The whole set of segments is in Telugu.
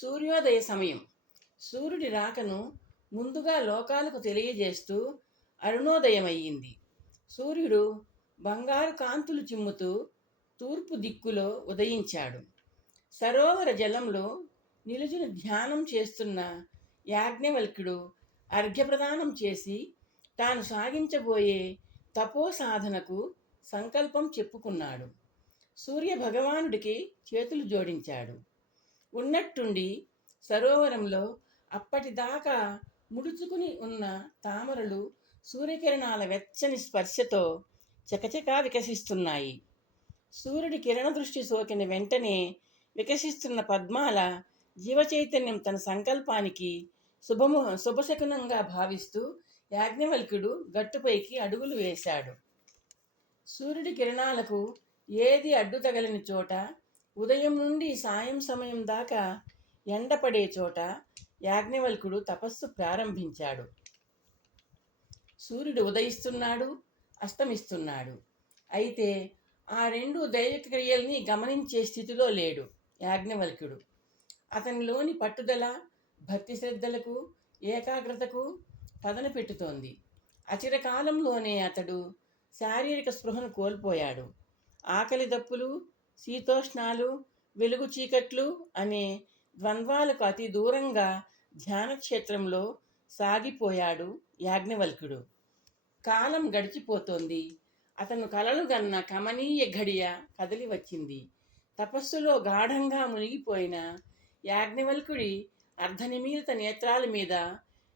సూర్యోదయ సమయం. సూర్యుడి రాకను ముందుగా లోకాలకు తెలియజేస్తూ అరుణోదయమయ్యింది. సూర్యుడు బంగారు కాంతులు చిమ్ముతూ తూర్పు దిక్కులో ఉదయించాడు. సరోవర జలంలో నిలుచుని ధ్యానం చేస్తున్న యాజ్ఞవల్క్యుడు అర్ఘ్యప్రదానం చేసి తాను సాగించబోయే తపో సాధనకు సంకల్పం చెప్పుకున్నాడు. సూర్య భగవానుడికి చేతులు జోడించాడు. ఉన్నట్టుండి సరోవరంలో అప్పటిదాకా ముడుచుకుని ఉన్న తామరలు సూర్యకిరణాల వెచ్చని స్పర్శతో చకచకా వికసిస్తున్నాయి. సూర్యుడి కిరణ దృష్టి సోకిన వెంటనే వికసిస్తున్న పద్మాల జీవచైతన్యం తన సంకల్పానికి శుభము శుభశకునంగా భావిస్తూ యాజ్ఞవల్కుడు గట్టుపైకి అడుగులు వేశాడు. సూర్యుడి కిరణాలకు ఏది అడ్డు తగలని చోట ఉదయం నుండి సాయం సమయం దాకా ఎండపడే చోట యాజ్ఞవల్కుడు తపస్సు ప్రారంభించాడు. సూర్యుడు ఉదయిస్తున్నాడు అస్తమిస్తున్నాడు. అయితే ఆ రెండు దైవిక క్రియల్ని గమనించే స్థితిలో లేడు యాజ్ఞవల్క్యుడు అతనిలోని పట్టుదల భక్తి శ్రద్ధలకు ఏకాగ్రతకు పదన పెట్టుతోంది. అచిరకాలంలోనే అతడు శారీరక స్పృహను కోల్పోయాడు. ఆకలి దప్పులు శీతోష్ణాలు వెలుగు చీకట్లు అనే ద్వంద్వాలకు అతి దూరంగా ధ్యానక్షేత్రంలో సాగిపోయాడు యాజ్ఞవల్కుడు కాలం గడిచిపోతోంది. అతను కలలు గన్న కమనీయ ఘడియ కదిలి వచ్చింది. తపస్సులో గాఢంగా మునిగిపోయిన యాజ్ఞవల్కుడి అర్ధనిమీలిత నేత్రాల మీద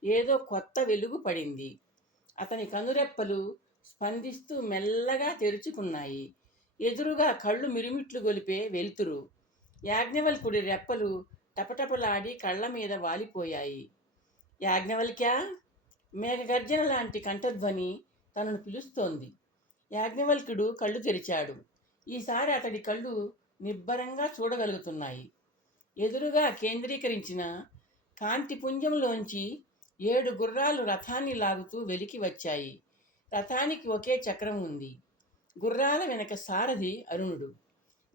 ఏదో కొత్త వెలుగు పడింది. అతని కనురెప్పలు స్పందిస్తూ మెల్లగా తెరుచుకున్నాయి. ఎదురుగా కళ్ళు మిరుమిట్లు గొలిపే వెలుతురు. యాజ్ఞవల్కుడి రెప్పలు టపటపలాడి కళ్ళ మీద వాలిపోయాయి. యాజ్ఞవల్క్యా? మేఘగర్జన లాంటి కంఠధ్వని తనను పిలుస్తోంది. యాజ్ఞవల్కుడు కళ్ళు తెరిచాడు. ఈసారి అతడి కళ్ళు నిబ్బరంగా చూడగలుగుతున్నాయి. ఎదురుగా కేంద్రీకరించిన కాంతిపుంజంలోంచి ఏడు గుర్రాలు రథాన్ని లాగుతూ వెలికి వచ్చాయి. రథానికి ఒకే చక్రం ఉంది. గుర్రాల వెనక సారథి అరుణుడు.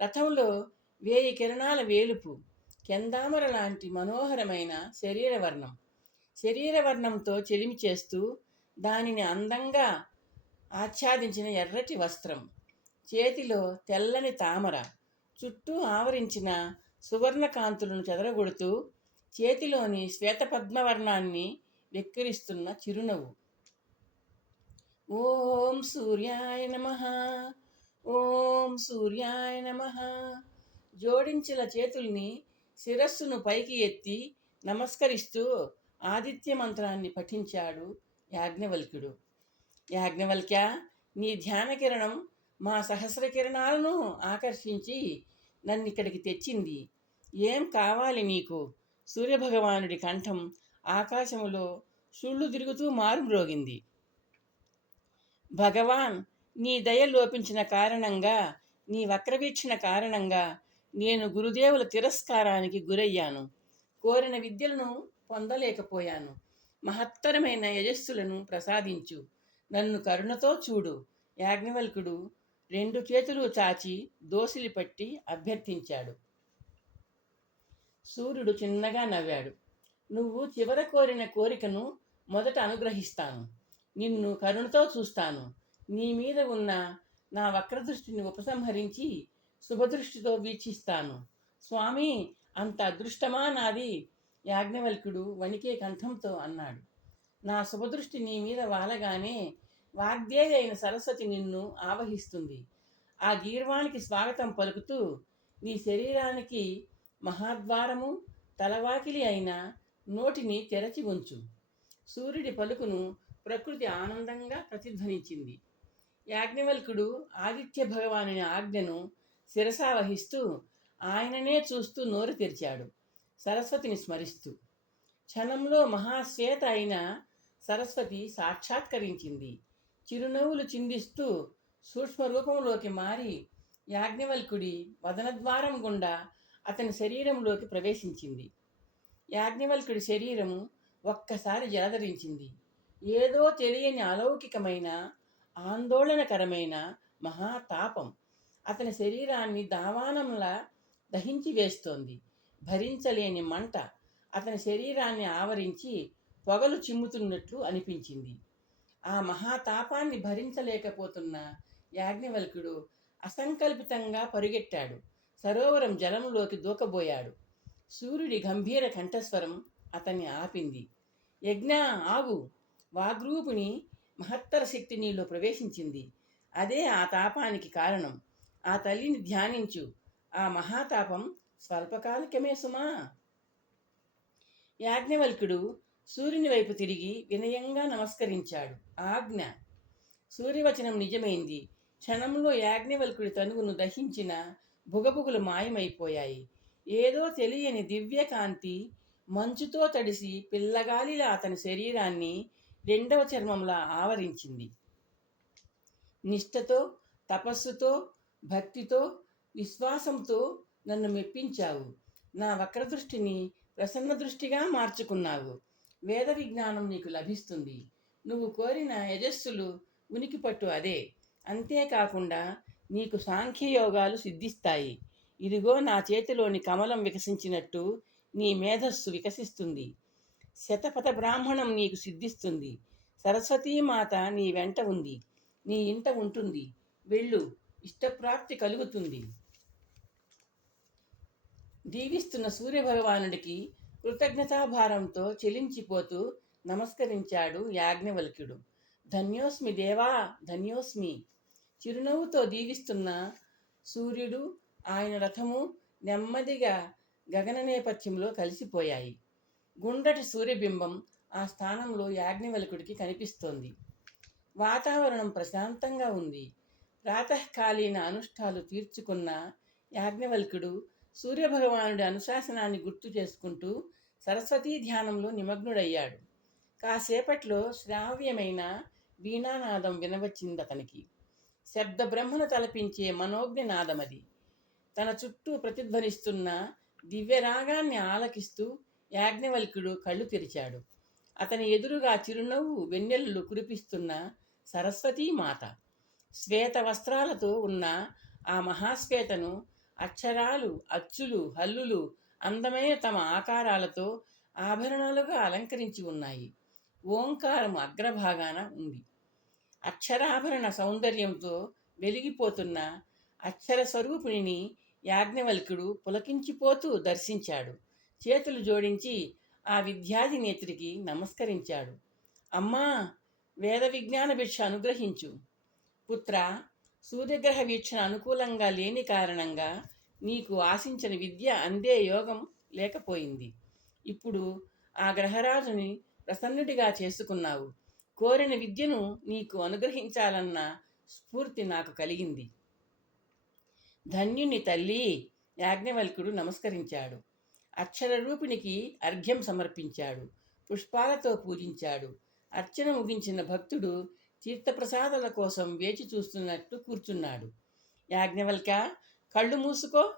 రథంలో వేయి కిరణాల వేలుపు కెందామర లాంటి మనోహరమైన శరీరవర్ణం. శరీరవర్ణంతో చెలిమి చేస్తూ దానిని అందంగా ఆచ్ఛాదించిన ఎర్రటి వస్త్రం. చేతిలో తెల్లని తామర చుట్టూ ఆవరించిన సువర్ణకాంతులను చెదరగొడుతూ చేతిలోని శ్వేతపద్మవర్ణాన్ని వెక్కిరిస్తున్న చిరునవ్వు. ఓం సూర్యాయ నమ. ఓం సూర్యాయ నమ. జోడించిన చేతుల్ని శిరస్సును పైకి ఎత్తి నమస్కరిస్తూ ఆదిత్య మంత్రాన్ని పఠించాడు యాజ్ఞవల్క్యుడు. యాజ్ఞవల్క్య నీ ధ్యాన కిరణం మా సహస్ర కిరణాలను ఆకర్షించి నన్ను ఇక్కడికి తెచ్చింది. ఏం కావాలి నీకు? సూర్యభగవానుడి కంఠం ఆకాశములో సుళ్ళు తిరుగుతూ మారుమ్రోగింది. భగవాన్ నీ దయ లోపించిన కారణంగా నీ వక్రవీక్షణ కారణంగా నేను గురుదేవుల తిరస్కారానికి గురయ్యాను. కోరిన విద్యలను పొందలేకపోయాను. మహత్తరమైన యజస్సులను ప్రసాదించు. నన్ను కరుణతో చూడు. యాజ్ఞవల్కుడు రెండు చేతులు చాచి దోసిలి పట్టి అభ్యర్థించాడు. సూర్యుడు చిన్నగా నవ్వాడు. నువ్వు చివర కోరిన కోరికను మొదట అనుగ్రహిస్తాను. నిన్ను కరుణతో చూస్తాను. నీ మీద ఉన్న నా వక్రదృష్టిని ఉపసంహరించి శుభదృష్టితో వీక్షిస్తాను. స్వామి అంత అదృష్టమా నాది? యాజ్ఞవల్కుడు వణికే కంఠంతో అన్నాడు. నా శుభదృష్టి నీ మీద వాలగానే వాగ్దేవి అయిన సరస్వతి నిన్ను ఆవహిస్తుంది. ఆ గీర్వానికి స్వాగతం పలుకుతూ నీ శరీరానికి మహాద్వారము తలవాకిలి అయిన నోటిని తెరచి ఉంచు. సూర్యుడి పలుకును ప్రకృతి ఆనందంగా ప్రతిధ్వనించింది. యాజ్ఞవల్కుడు ఆదిత్య భగవాను ఆజ్ఞను శిరసావహిస్తూ ఆయననే చూస్తూ నోరు తెరిచాడు. సరస్వతిని స్మరిస్తూ. క్షణంలో మహాశ్వేత అయిన సరస్వతి సాక్షాత్కరించింది. చిరునవ్వులు చిందిస్తూ సూక్ష్మ రూపంలోకి మారి యాజ్ఞవల్కుడి వదనద్వారం గుండా అతని శరీరంలోకి ప్రవేశించింది. యాజ్ఞవల్కుడి శరీరము ఒక్కసారి జలధరించింది. ఏదో తెలియని అలౌకికమైన ఆందోళనకరమైన మహాతాపం. అతని శరీరాన్ని దావానంలా దహించి వేస్తోంది. భరించలేని మంట అతని శరీరాన్ని ఆవరించి పొగలు చిమ్ముతున్నట్లు అనిపించింది. ఆ మహాతాపాన్ని భరించలేకపోతున్న యాజ్ఞవల్కుడు అసంకల్పితంగా పరుగెట్టాడు. సరోవరం జలంలోకి దూకబోయాడు. సూర్యుడి గంభీర కంఠస్వరం అతన్ని ఆపింది. యజ్ఞ ఆగు! వాగ్రూపుని మహత్తర శక్తి నీలో ప్రవేశించింది. అదే ఆ తాపానికి కారణం. ఆ తల్లిని ధ్యానించు. ఆ మహాతాపం స్వల్పకాలికమే సుమా. యాజ్ఞవల్కుడు సూర్యుని వైపు తిరిగి వినయంగా నమస్కరించాడు. ఆజ్ఞ. సూర్యవచనం నిజమైంది. క్షణంలో యాజ్ఞవల్కుడి తనువును దహించిన బుగబుగులు మాయమైపోయాయి. ఏదో తెలియని దివ్యకాంతి మంచుతో తడిసి పిల్లగాలిలా అతని శరీరాన్ని రెండవ చర్మంలా ఆవరించింది. నిష్ఠతో తపస్సుతో భక్తితో విశ్వాసంతో నన్ను మెప్పించావు. నా వక్రదృష్టిని ప్రసన్న దృష్టిగా మార్చుకున్నావు. వేద విజ్ఞానం నీకు లభిస్తుంది. నువ్వు కోరిన యజస్సులు ఉనికి పట్టు అదే. అంతేకాకుండా నీకు సాంఖ్యయోగాలు సిద్ధిస్తాయి. ఇదిగో నా చేతిలోని కమలం వికసించినట్టు నీ మేధస్సు వికసిస్తుంది. శతపథ బ్రాహ్మణం నీకు సిద్ధిస్తుంది. సరస్వతీమాత నీ వెంట ఉంది. నీ ఇంట ఉంటుంది. వెళ్ళు. ఇష్టప్రాప్తి కలుగుతుంది. దీవిస్తున్న సూర్యభగవానుడికి కృతజ్ఞతాభారంతో చెలించిపోతూ నమస్కరించాడు యాజ్ఞవల్క్యుడు. ధన్యోస్మి దేవా ధన్యోస్మి. చిరునవ్వుతో దీవిస్తున్న సూర్యుడు ఆయన రథము నెమ్మదిగా గగన నేపథ్యంలో కలిసిపోయాయి. గుండ్రటి సూర్యబింబం ఆ స్థానంలో యాజ్ఞవల్కుడికి కనిపిస్తోంది. వాతావరణం ప్రశాంతంగా ఉంది. ప్రాతకాలీన అనుష్ఠాలు తీర్చుకున్న యాజ్ఞవల్కుడు సూర్యభగవానుడి అనుశాసనాన్ని గుర్తు చేసుకుంటూ సరస్వతీ ధ్యానంలో నిమగ్నుడయ్యాడు. కాసేపట్లో శ్రావ్యమైన వీణానాదం వినవచ్చింది అతనికి. శబ్ద బ్రహ్మను తలపించే మనోజ్ఞ నాదమది. తన చుట్టూ ప్రతిధ్వనిస్తున్న దివ్యరాగాన్ని ఆలకిస్తూ యాజ్ఞవల్కుడు కళ్ళు తెరిచాడు. అతని ఎదురుగా చిరునవ్వు వెన్నెలలు కురిపిస్తున్న సరస్వతీమాత శ్వేత వస్త్రాలతో ఉన్న ఆ మహాశ్వేతను అక్షరాలు అచ్చులు హల్లులు అందమైన తమ ఆకారాలతో ఆభరణాలుగా అలంకరించి ఉన్నాయి. ఓంకారం అగ్రభాగాన ఉంది. అక్షరాభరణ సౌందర్యంతో వెలిగిపోతున్న అక్షర స్వరూపిణిని యాజ్ఞవల్కుడు పులకించిపోతూ దర్శించాడు. చేతులు జోడించి ఆ విద్యాధినేత్రికి నమస్కరించాడు. అమ్మా వేద విజ్ఞాన భిక్ష అనుగ్రహించు. పుత్ర సూర్యగ్రహ వీక్షణ అనుకూలంగా లేని కారణంగా నీకు ఆశించిన విద్య అందే యోగం లేకపోయింది. ఇప్పుడు ఆ గ్రహరాజుని ప్రసన్నుడిగా చేసుకున్నావు. కోరిన విద్యను నీకు అనుగ్రహించాలన్న స్ఫూర్తి నాకు కలిగింది. ధన్యుని తల్లి యాజ్ఞవల్కుడు నమస్కరించాడు. అక్షర రూపిణికి అర్ఘ్యం సమర్పించాడు. పుష్పాలతో పూజించాడు. అర్చన ముగించిన భక్తుడు తీర్థప్రసాదాల కోసం వేచి చూస్తున్నట్టు కూర్చున్నాడు. యాజ్ఞవల్క కళ్ళు మూసుకో.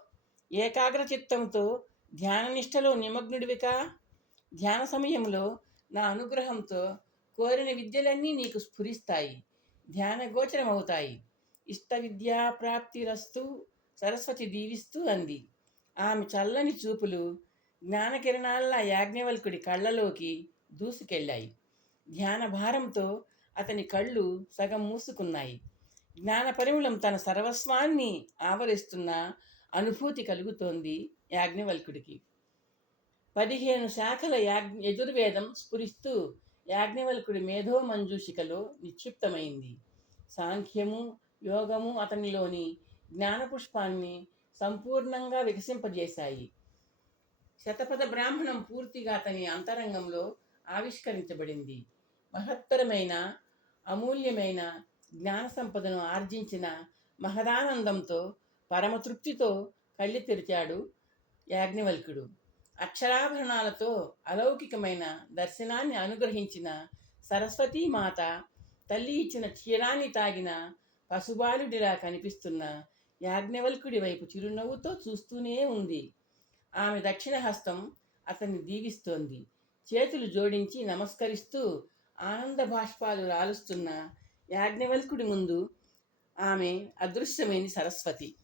ఏకాగ్ర చిత్తంతో ధ్యాననిష్టలో నిమగ్నుడివికా. ధ్యాన సమయంలో నా అనుగ్రహంతో కోరిన విద్యలన్నీ నీకు స్ఫురిస్తాయి. ధ్యాన గోచరమవుతాయి. ఇష్ట విద్యా ప్రాప్తిరస్తు సరస్వతి దీవిస్తూ అంది. ఆమె చల్లని చూపులు జ్ఞానకిరణాల్లా యాజ్ఞవల్కుడి కళ్ళలోకి దూసుకెళ్ళాయి. ధ్యాన భారంతో అతని కళ్ళు సగం మూసుకున్నాయి. జ్ఞానపరిమళం తన సర్వస్వాన్ని ఆవరిస్తున్న అనుభూతి కలుగుతోంది యాజ్ఞవల్కుడికి. పదిహేను శాఖల యాజ్ఞ యజుర్వేదం స్ఫురిస్తూ యాజ్ఞవల్కుడి మేధో మంజూషికలో నిక్షిప్తమైంది. సాంఖ్యము యోగము అతనిలోని జ్ఞానపుష్పాన్ని సంపూర్ణంగా వికసింపజేశాయి. శతపథ బ్రాహ్మణం పూర్తిగా అతని అంతరంగంలో ఆవిష్కరించబడింది. మహత్తరమైన అమూల్యమైన జ్ఞాన సంపదను ఆర్జించిన మహదానందంతో పరమతృప్తితో కళ్ళి తెరిచాడు యాజ్ఞవల్కుడు అక్షరాభరణాలతో అలౌకికమైన దర్శనాన్ని అనుగ్రహించిన సరస్వతీమాత తల్లి ఇచ్చిన క్షీరాన్ని తాగిన పశుబాలుడిలా కనిపిస్తున్న యాజ్ఞవల్కుడి వైపు చిరునవ్వుతో చూస్తూనే ఉంది. ఆమె దక్షిణ హస్తం అతన్ని దీవిస్తోంది. చేతులు జోడించి నమస్కరిస్తూ ఆనంద బాష్పాలు రాలుస్తున్న యాజ్ఞవల్కుడి ముందు ఆమె అదృశ్యమైన సరస్వతి.